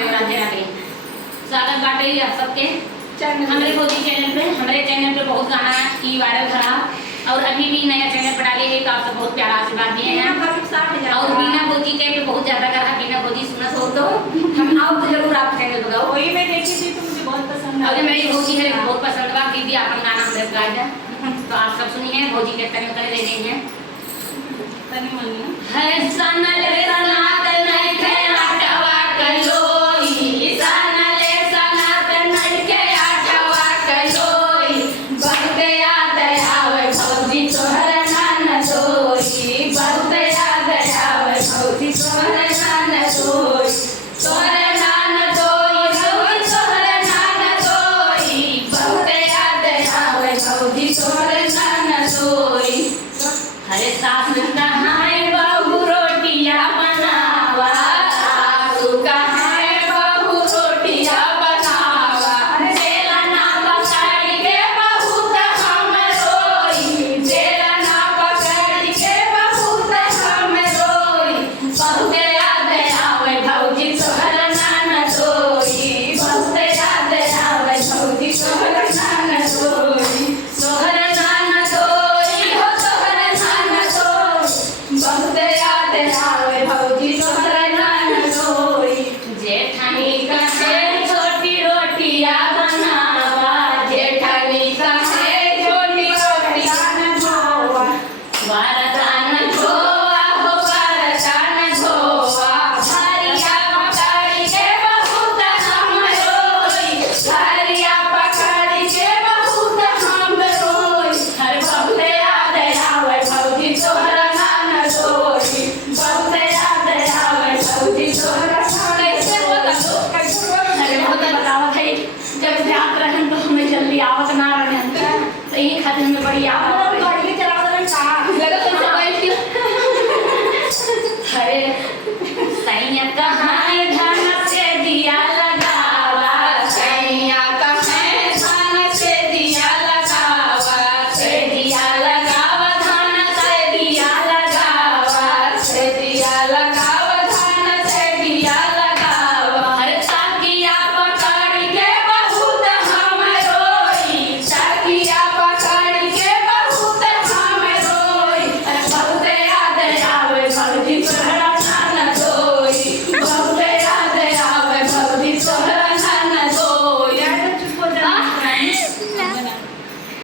स्वागत बाटे सबके हमारे भौजी चैनल पे। हमारे चैनल पे बहुत गाना की वायरल भरा और अभी भी नया चैनल पर डाले एक आपसे बहुत प्यारा आशीर्वाद दिए हैं। और बीना भौजी के पे बहुत ज्यादा करा, बीना भौजी सुना हो तो हम आओ तो जरूर आप चैनल पर गाओ। वही मैं देखी थी तो मुझे बहुत पसंद और मेरी भौजी है बहुत पसंद बा। दीदी अपन गाना हमरे गाय है तो आप सब सुनिए। भौजी के तने करे दे रही हैं तनी मनी है सनल रे सनात नहीं थे आटवा कलोई, सनल रे सनात नहीं थे आटवा कलोई, बहुत याद आवे भौजी तोहर नान सोई, बहुत याद आवे भौजी तोहर नान सोई, तोहर नान सोई, तोहर नान सोई, बहुत याद आवे भौजी तोहर नान सोई। हरे सास कहाँ है बहू रोटियां बनावा, सासू कहाँ है बहू रोटियां बनावा, जेला ना पकड़ के बहुत हम रोई, जेला ना पकड़ के बहुत हम रोई, बहुत याद आवे भौजी तोहर नान सोई, बहुत याद आवे भौजी तोहर नान सोई, तोहर नान सोई हो तोहर नान सोई, बहुत याद आवे भौजी तोहर नान सोई। जेठानी कहे छोटी रोटियां बनावा, जेठानी कहे छोटी रोटियां बनावा, वरदान धोआ हो वरदान धोआ, भरिया पकड़ के बहुत हम रोई, भरिया पकड़ के बहुत हम रोई, हर बहुत याद आवे भौजी तोहर नान सोई, बहुत याद आवे भौजी तोहर कैसे होता अरे बहुत बतावत है जब जात रहन तो हमें जल्दी आवत ना रहन तो यही खातिर में बड़ी आवत